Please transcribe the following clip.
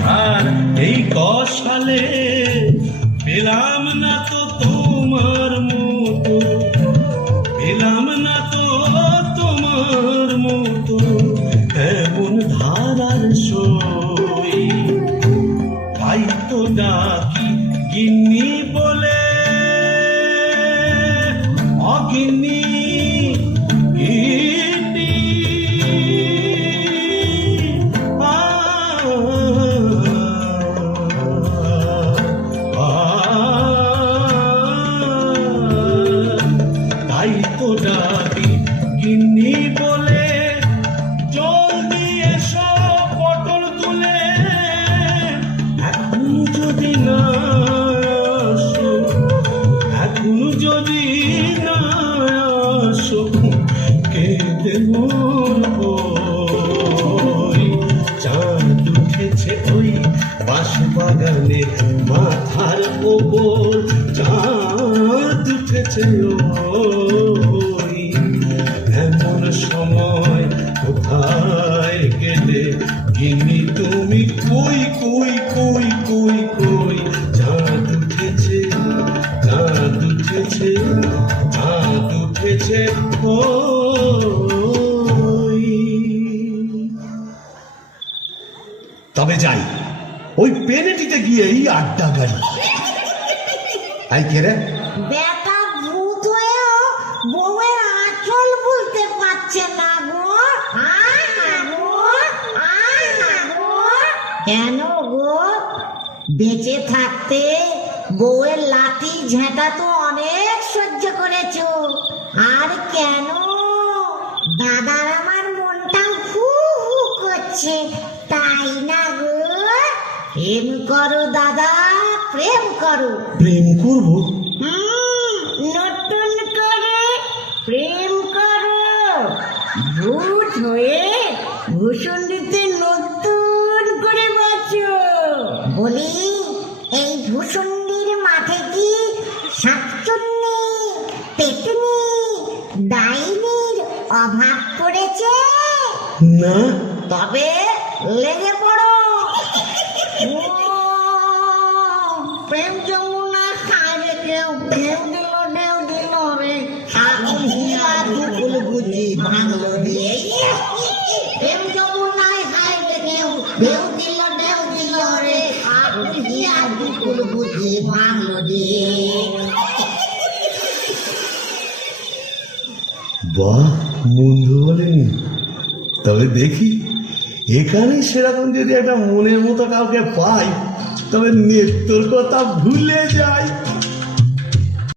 ঘাড় এই কষালে পেলাম না তো তোমার মতো, পেলাম না তো তোমার মতো এমন ধারার সই। তাই তো ডাকি গিন্নি বলে, অগিন্নি গিন্নি। তাই তো ডাকি গিন্নি বলে, জলদি এসো পটল তুলে। এখন যদি না আসো, এখন যদি না আসো, কেঁদে মরবো। চাঁদ উঠেছে ওই বাঁশবাগানের মাথার ওপর, চাঁদ উঠেছে ওই। এমন সময় কোথায় গেলে গিন্নি তুমি? কই কই কই কই কই? চাঁদ উঠেছে, চাঁদ উঠেছে, চাঁদ উঠেছে ওই। তবে যাই, ওই পেনেটিতে গিয়েই আড্ডা গাড়ি। তাই কে রে? বেটা ভূত হয়েও বউয়ের আঁচল বলতে পারছে না গো। কেন গো? বেঁচে থাকতে বউয়ের লাঠি ঝেঁটা তো অনেক সহ্য করেছো, আর কেন? দাদার আমার মনটাও হু হু করছে, তাই না গো? প্রেম করো দাদা, প্রেম করো। প্রেম করবো? নতুন করে প্রেম করো। ভূত হয়ে ভূষণ্ডিতে নতুন করে বাঁচো। বলি, এই ভূষণ্ডির মাঠে কি শাকচুন্নি, পেটুনি, ডাইনির অভাব পড়েছে? না। তবে লেগে পড়ো। প্রেম যমুনা খাবে কেউ, ঢেউ দিল ঢেউ দিল রে, বুঝি ভাঙলো দিয়ে। প্রেম যমুনায় খাইবে কেউ, ঢেউ দিল রে, বুঝি ভাঙলো দিয়ে। বাহ, মন্দ বলেনি। তবে দেখি, এখানে সেরকম যদি একটা মনের মতো কাউকে পাই, তবে নেত্রর কথা ভুলে যাই।